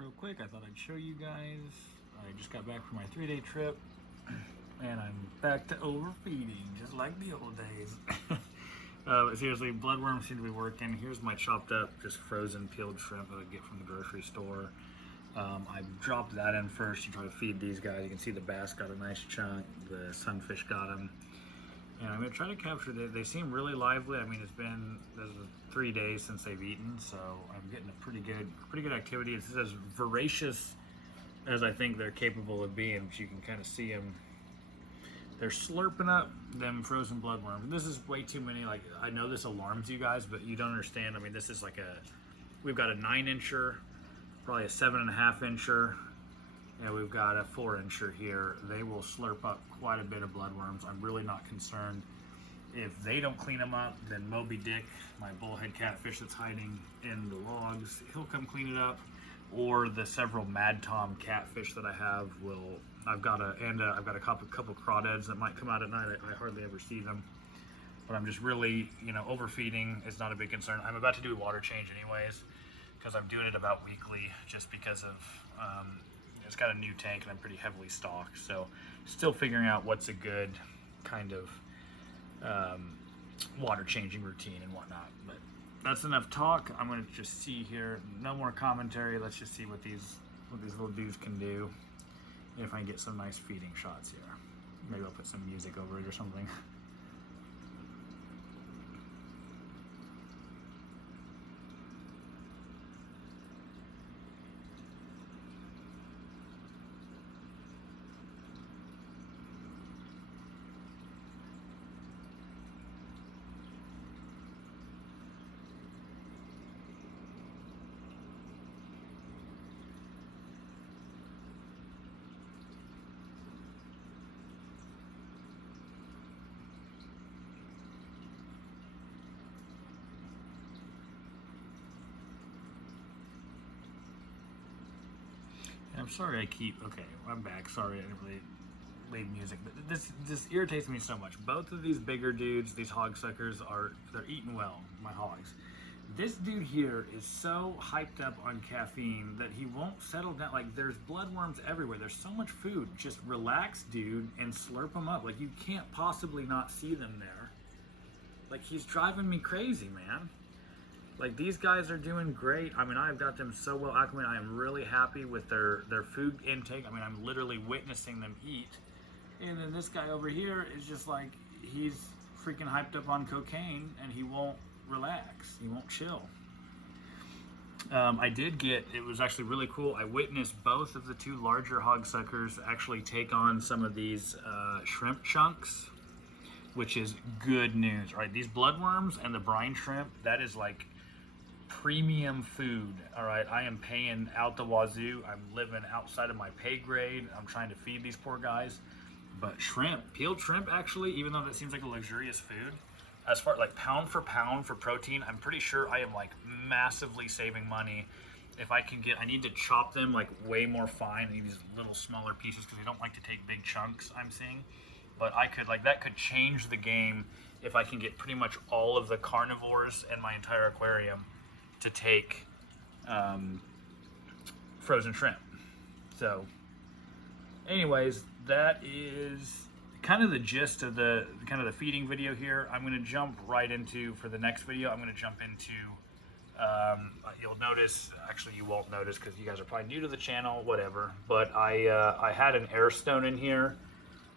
real quick. I thought I'd show you guys. I just got back from my 3-day trip and I'm back to overfeeding just like the old days. Seriously, bloodworms seem to be working. Here's my chopped up, just frozen peeled shrimp that I get from the grocery store. I dropped that in first to try to feed these guys. You can see the bass got a nice chunk, the sunfish got them. And I'm gonna try to capture them. They seem really lively. I mean, there's 3 days since they've eaten, so I'm getting a pretty good activity. It's as voracious as I think they're capable of being, but you can kind of see them. They're slurping up them frozen bloodworms. This is way too many. Like, I know this alarms you guys, but you don't understand. I mean, this is like we've got a 9-incher, probably a 7.5-incher, and we've got a 4-incher here. They will slurp up quite a bit of bloodworms. I'm really not concerned. If they don't clean them up, then Moby Dick, my bullhead catfish that's hiding in the logs, he'll come clean it up. Or the several Mad Tom catfish that I have will. I've got a couple crawdads that might come out at night. I hardly ever see them, but I'm just really, overfeeding is not a big concern. I'm about to do a water change anyways, because I'm doing it about weekly, just because of it's got a new tank and I'm pretty heavily stocked. So still figuring out what's a good kind of water changing routine and whatnot. But that's enough talk. I'm gonna just see here. No more commentary. Let's just see what these little dudes can do. If I can get some nice feeding shots here. Maybe I'll put some music over it or something. I'm sorry okay, I'm back. Sorry I didn't really leave music, but this irritates me so much. Both of these bigger dudes, these hogsuckers, they're eating well, my hogs. This dude here is so hyped up on caffeine that he won't settle down. Like, there's bloodworms everywhere. There's so much food. Just relax, dude, and slurp them up. Like, you can't possibly not see them there. Like, he's driving me crazy, man. Like, these guys are doing great. I mean, I've got them so well acclimated. I am really happy with their food intake. I mean, I'm literally witnessing them eat. And then this guy over here is just like, he's freaking hyped up on cocaine and he won't relax. He won't chill. It was actually really cool. I witnessed both of the two larger hogsuckers actually take on some of these shrimp chunks, which is good news, right? These bloodworms and the brine shrimp, that is like premium food. All right, I am paying out the wazoo. I'm living outside of my pay grade. I'm trying to feed these poor guys. But shrimp, peeled shrimp, actually, even though that seems like a luxurious food, as far like pound for protein, I'm pretty sure I am like massively saving money. If I can I need to chop them like way more fine. I need these little smaller pieces because they don't like to take big chunks, I'm seeing. But that could change the game if I can get pretty much all of the carnivores in my entire aquarium to take frozen shrimp. So anyways, that is kind of the gist of the feeding video here. I'm going to jump right into, for the next video, I'm going to jump into, you'll notice, actually you won't notice because you guys are probably new to the channel, whatever, but I had an air stone in here.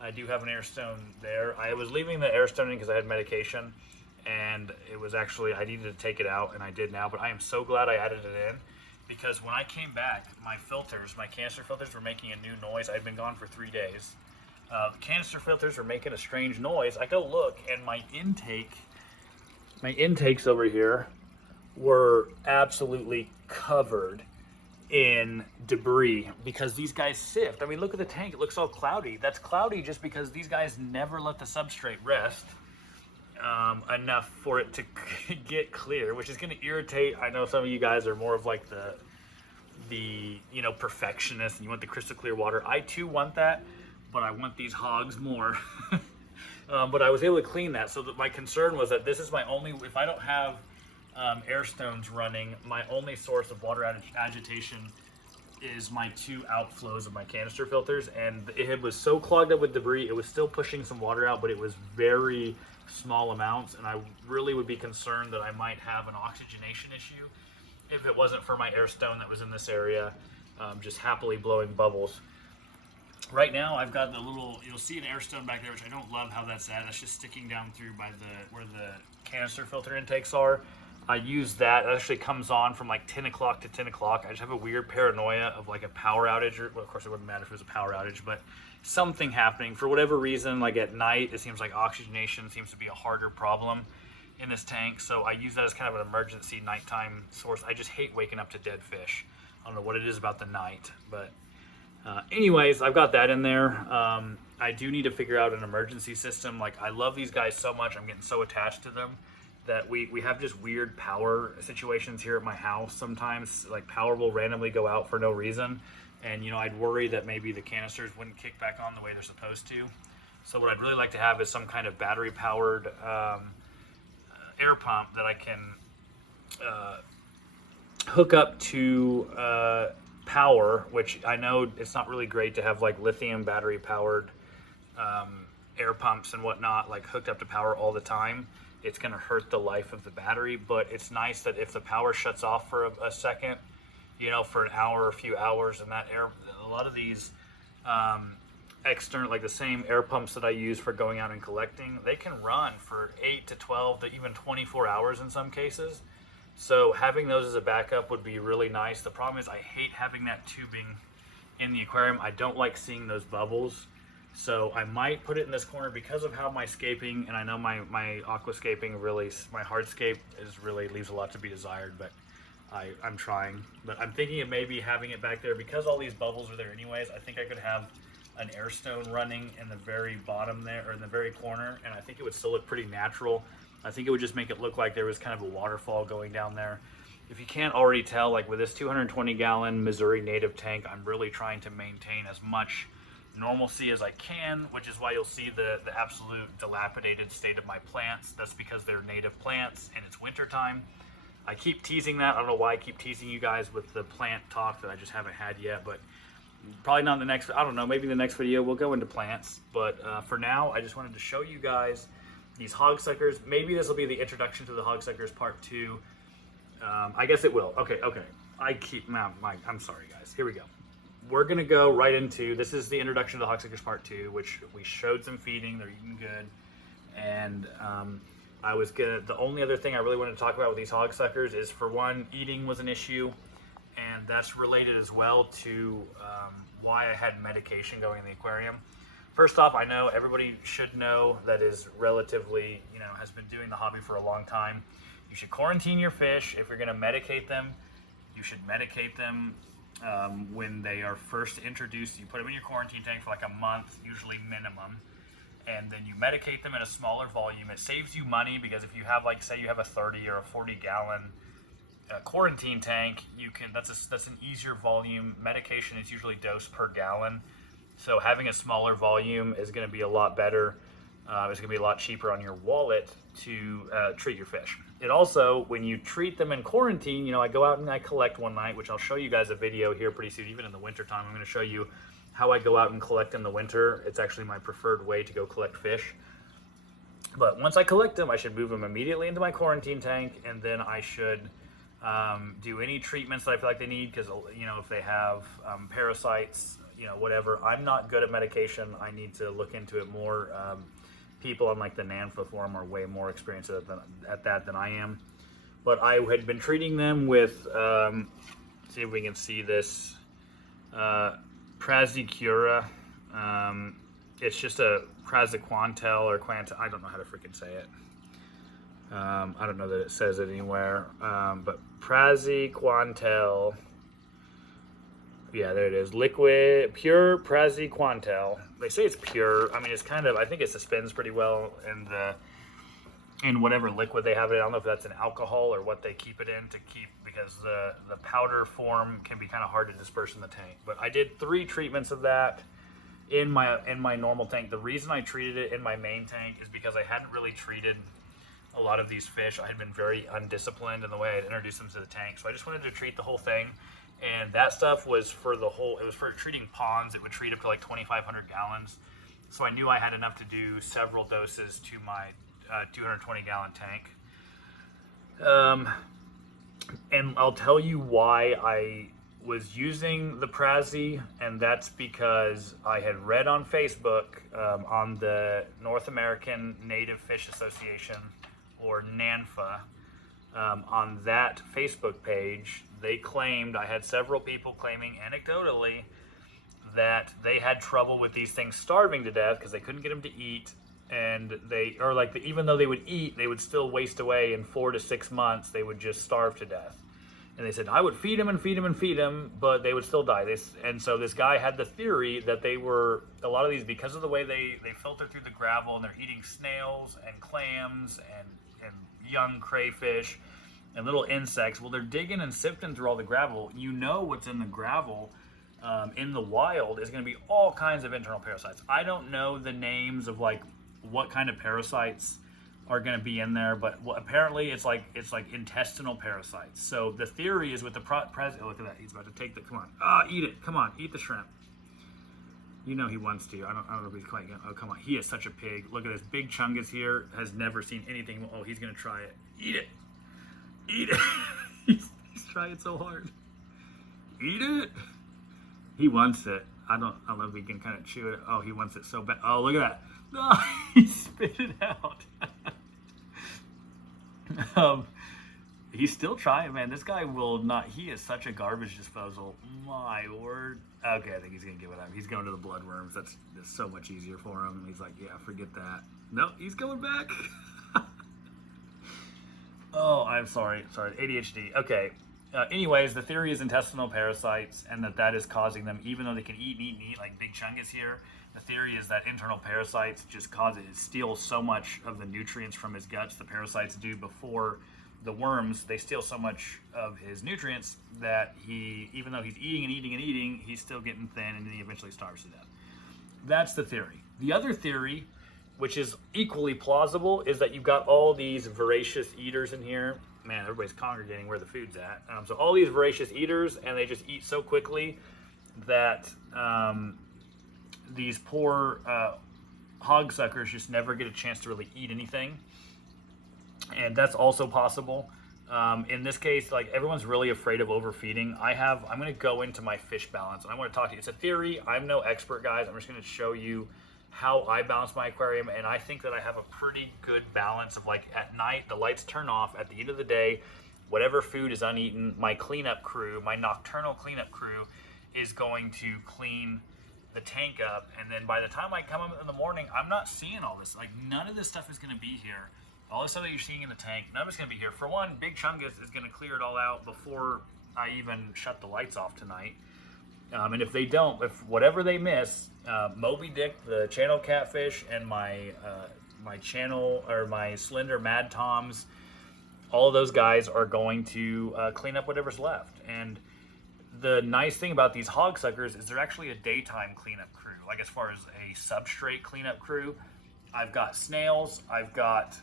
I do have an air stone there. I was leaving the air stone in because I had medication, and it was actually, I needed to take it out, and I did now, but I am so glad I added it in, because when I came back, my canister filters were making a new noise. I'd been gone for 3 days. The canister filters were making a strange noise. I go look, and my intakes over here were absolutely covered in debris because these guys sift. I mean, look at the tank. It looks all cloudy. That's cloudy just because these guys never let the substrate rest enough for it to get clear, which is going to irritate. I know some of you guys are more of like the perfectionist and you want the crystal clear water. I too want that, but I want these hogs more. But I was able to clean that. So that my concern was that this is my only, if I don't have air stones running, my only source of water agitation is my 2 outflows of my canister filters, and it was so clogged up with debris, it was still pushing some water out, but it was very small amounts, and I really would be concerned that I might have an oxygenation issue if it wasn't for my air stone that was in this area, just happily blowing bubbles. Right now, I've got the little, you'll see an air stone back there, which I don't love how that's at. That's just sticking down through by where the canister filter intakes are. I use that. It actually comes on from like 10 o'clock to 10 o'clock. I just have a weird paranoia of like a power outage. Well, of course, it wouldn't matter if it was a power outage, but something happening. For whatever reason, like at night, it seems like oxygenation seems to be a harder problem in this tank. So I use that as kind of an emergency nighttime source. I just hate waking up to dead fish. I don't know what it is about the night, but anyways, I've got that in there. I do need to figure out an emergency system. Like, I love these guys so much. I'm getting so attached to them that we have just weird power situations here at my house sometimes. Like, power will randomly go out for no reason. And, you know, I'd worry that maybe the canisters wouldn't kick back on the way they're supposed to. So what I'd really like to have is some kind of battery-powered air pump that I can hook up to power, which I know it's not really great to have like lithium battery powered air pumps and whatnot like hooked up to power all the time. It's going to hurt the life of the battery, but it's nice that if the power shuts off for a second, you know, for an hour or a few hours, and that air, a lot of these external, like the same air pumps that I use for going out and collecting, they can run for 8 to 12 to even 24 hours in some cases. So having those as a backup would be really nice. The problem is I hate having that tubing in the aquarium. I don't like seeing those bubbles. So I might put it in this corner because of how my scaping, and I know my aquascaping really, my hardscape is really leaves a lot to be desired, but I'm trying. But I'm thinking of maybe having it back there because all these bubbles are there anyways. I think I could have an air stone running in the very bottom there, or in the very corner, and I think it would still look pretty natural. I think it would just make it look like there was kind of a waterfall going down there. If you can't already tell, like with this 220 gallon Missouri native tank, I'm really trying to maintain as much normalcy as I can, which is why you'll see the absolute dilapidated state of my plants. That's because they're native plants and it's winter time. I keep teasing that. I don't know why I keep teasing you guys with the plant talk that I just haven't had yet, but probably not in the next, I don't know, maybe the next video we'll go into plants. But for now, I just wanted to show you guys these hogsuckers. Maybe this will be the introduction to the hogsuckers part 2. I guess it will. Okay. I'm sorry guys. Here we go. We're gonna go right into, this is the introduction to the hogsuckers part 2, which we showed some feeding. They're eating good. And the only other thing I really wanted to talk about with these hogsuckers is, for one, eating was an issue. And that's related as well to why I had medication going in the aquarium. First off, I know everybody should know that is relatively, you know, has been doing the hobby for a long time. You should quarantine your fish. If you're gonna medicate them, you should medicate them when they are first introduced. You put them in your quarantine tank for like a month, usually minimum. And then you medicate them in a smaller volume. It saves you money because if you have, like, say you have a 30 or a 40 gallon quarantine tank, you can, that's an easier volume. Medication is usually dosed per gallon. So having a smaller volume is going to be a lot better. It's going to be a lot cheaper on your wallet to treat your fish. It also, when you treat them in quarantine, you know, I go out and I collect one night, which I'll show you guys a video here pretty soon, even in the winter time. I'm going to show you how I go out and collect in the winter. It's actually my preferred way to go collect fish. But once I collect them, I should move them immediately into my quarantine tank, and then I should do any treatments that I feel like they need, because, you know, if they have parasites, you know, whatever. I'm not good at medication. I need to look into it more. People on like the NANFA forum are way more experienced at that than I am. But I had been treating them with, see if we can see this, Praziquira. It's just a Praziquantel or Quantel. I don't know how to freaking say it. I don't know that it says it anywhere. But Praziquantel. Yeah, there it is. Liquid, pure Praziquantel. They say it's pure. I mean, it's kind of, I think it suspends pretty well in whatever liquid they have it in. I don't know if that's an alcohol or what they keep it in to keep, because the powder form can be kind of hard to disperse in the tank. But I did 3 treatments of that in my normal tank. The reason I treated it in my main tank is because I hadn't really treated a lot of these fish. I had been very undisciplined in the way I'd introduced them to the tank. So I just wanted to treat the whole thing. And that stuff was for the whole, it was for treating ponds. It would treat up to like 2,500 gallons. So I knew I had enough to do several doses to my 220 gallon tank. And I'll tell you why I was using the Prazi, and that's because I had read on Facebook on the North American Native Fish Association, or NANFA, on that Facebook page, they claimed, I had several people claiming anecdotally that they had trouble with these things starving to death because they couldn't get them to eat, and they, or like even though they would eat, they would still waste away. In 4 to 6 months they would just starve to death. And they said, I would feed them and feed them and feed them, but they would still die. And so this guy had the theory that they were, a lot of these, because of the way they filter through the gravel, and they're eating snails and clams and young crayfish and little insects. Well, they're digging and sifting through all the gravel. You know what's in the gravel in the wild is going to be all kinds of internal parasites. I don't know the names of like what kind of parasites are going to be in there, but apparently it's like intestinal parasites. So the theory is with the president. Oh, look at that, he's about to take the, come on, eat it, come on, eat the shrimp. You know he wants to. I don't know if he's quite gonna. Oh, come on, he is such a pig. Look at this big chungus here, has never seen anything. Oh, he's gonna try it. Eat it, eat it. he's trying so hard. Eat it. He wants it. I don't know if he can kind of chew it. Oh, he wants it so bad. Oh, look at that. No, he spit it out. He's still trying, man. This guy will not. He is such a garbage disposal. My word. Okay, I think he's gonna give it up. He's going to the bloodworms. That's so much easier for him. He's like, yeah, forget that. No, he's going back. Oh, I'm sorry. ADHD. Okay. Anyways, the theory is intestinal parasites, and that is causing them, even though they can eat, like Big Chungus here. The theory is that internal parasites just cause it steals so much of the nutrients from his guts. The parasites do before the worms. They steal so much of his nutrients that he, even though he's eating and eating and eating, he's still getting thin, and then he eventually starves to death. That's the theory. The other theory, which is equally plausible, is that you've got all these voracious eaters in here. Man, everybody's congregating where the food's at. So all these voracious eaters, and they just eat so quickly that these poor hog suckers just never get a chance to really eat anything. And that's also possible. In this case, like, everyone's really afraid of overfeeding. I'm going to go into my fish balance, and I want to talk to you. It's a theory. I'm no expert, guys. I'm just going to show you how I balance my aquarium, and I think that I have a pretty good balance of, like, at night, the lights turn off. At the end of the day, whatever food is uneaten, my cleanup crew, my nocturnal cleanup crew, is going to clean the tank up. And then by the time I come up in the morning, I'm not seeing all this. Like, none of this stuff is going to be here. All this stuff that you're seeing in the tank, none of it's going to be here. For one, Big Chungus is going to clear it all out before I even shut the lights off tonight. And if they don't, if whatever they miss, Moby Dick, the channel catfish, and my channel, or my slender Mad Toms, all of those guys are going to clean up whatever's left. And the nice thing about these hog suckers is they're actually a daytime cleanup crew. Like, as far as a substrate cleanup crew, I've got snails, I've got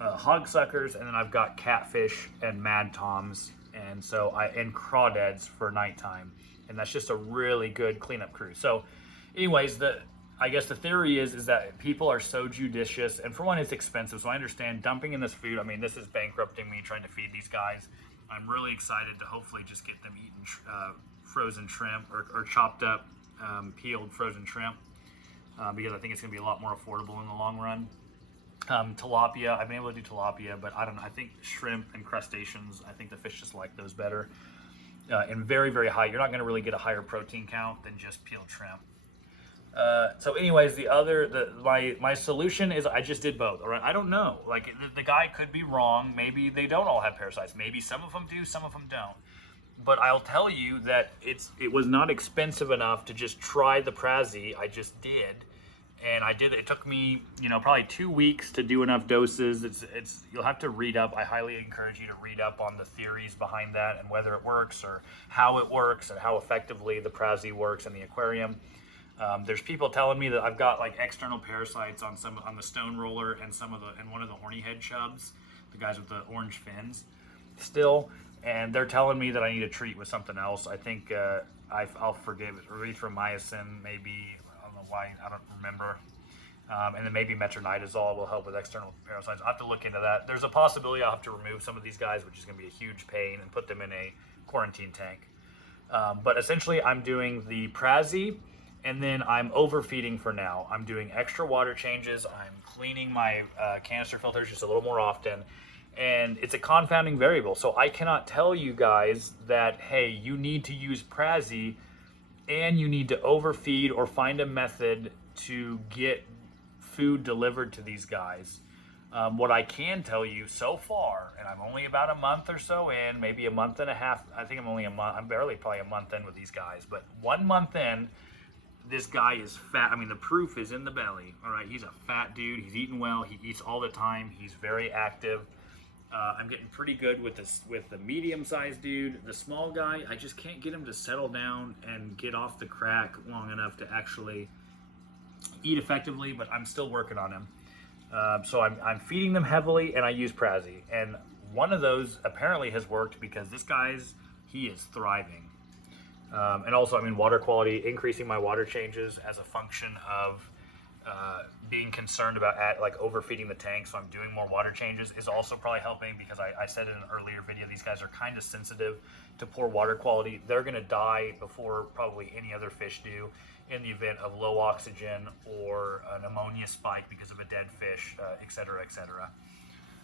hog suckers, and then I've got catfish and Mad Toms, and and crawdads for nighttime. And that's just a really good cleanup crew. So anyways, I guess the theory is that people are so judicious, and for one, it's expensive. So I understand dumping in this food. I mean, this is bankrupting me trying to feed these guys. I'm really excited to hopefully just get them eating frozen shrimp or chopped up, peeled frozen shrimp, because I think it's going to be a lot more affordable in the long run. Tilapia, I've been able to do tilapia, but I don't know. I think shrimp and crustaceans, I think the fish just like those better. And very, very high. You're not going to really get a higher protein count than just peeled shrimp. So anyways, my solution is I just did both. All right, I don't know. Like, the guy could be wrong. Maybe they don't all have parasites. Maybe some of them do, some of them don't. But I'll tell you that it was not expensive enough to just try the Prazi. I just did. And I did. It took me, probably 2 weeks to do enough doses. You'll have to read up. I highly encourage you to read up on the theories behind that and whether it works or how it works and how effectively the Prazi works in the aquarium. There's people telling me that I've got like external parasites on the stone roller and one of the horny head chubs, the guys with the orange fins, still. and they're telling me that I need to treat with something else. I think I'll forgive it. Erythromycin, maybe. I don't know why. I don't remember. And then maybe metronidazole will help with external parasites. I'll have to look into that. There's a possibility I'll have to remove some of these guys, which is going to be a huge pain, and put them in a quarantine tank. But essentially, I'm doing the Prazi, and then I'm overfeeding for now. I'm doing extra water changes. I'm cleaning my canister filters just a little more often. And it's a confounding variable. So I cannot tell you guys that, hey, you need to use Prazi and you need to overfeed or find a method to get food delivered to these guys. What I can tell you so far, and I'm only about a month or so in, maybe a month and a half. I think I'm only a month. I'm barely probably a month in with these guys, but 1 month in, this guy is fat. I mean, the proof is in the belly. All right, he's a fat dude. He's eating well. He eats all the time. He's very active. I'm getting pretty good with this, with the medium-sized dude. The small guy, I just can't get him to settle down and get off the crack long enough to actually eat effectively, but I'm still working on him. So I'm feeding them heavily, and I use Prazi. And one of those apparently has worked because this guy's, he is thriving. And also, I mean, water quality, increasing my water changes as a function of being concerned about like overfeeding the tank, so I'm doing more water changes, is also probably helping, because I said in an earlier video, these guys are kind of sensitive to poor water quality. They're going to die before probably any other fish do in the event of low oxygen or an ammonia spike because of a dead fish, etc., etc.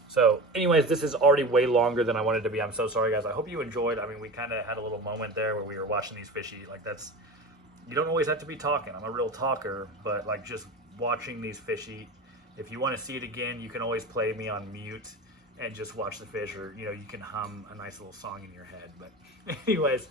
So anyways, this is already way longer than I wanted to be. I'm so sorry, guys. I hope you enjoyed. I mean, we kind of had a little moment there where we were watching these fish eat. Like, that's, you don't always have to be talking. I'm a real talker, but like just watching these fish eat. If you want to see it again, you can always play me on mute and just watch the fish, or, you know, you can hum a nice little song in your head. But anyways,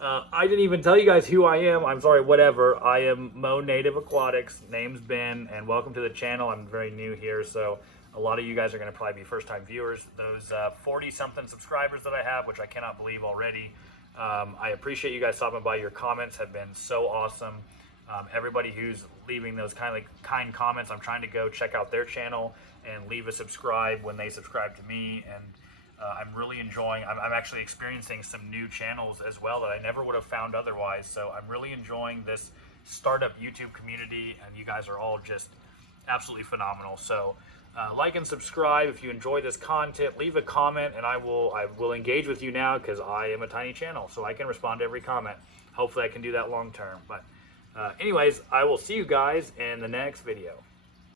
I didn't even tell you guys who I am. I'm sorry, whatever. I am Mo Native Aquatics. Name's Ben, and welcome to the channel. I'm very new here, so a lot of you guys are going to probably be first-time viewers. Those 40-something subscribers that I have, which I cannot believe already, I appreciate you guys stopping by. Your comments have been so awesome. Everybody who's leaving those kind comments, I'm trying to go check out their channel and leave a subscribe when they subscribe to me. And I'm really enjoying, I'm actually experiencing some new channels as well that I never would have found otherwise. So I'm really enjoying this startup YouTube community, and you guys are all just absolutely phenomenal. So like and subscribe if you enjoy this content. Leave a comment, and I will engage with you now, because I am a tiny channel, so I can respond to every comment. Hopefully I can do that long term. But anyways, I will see you guys in the next video.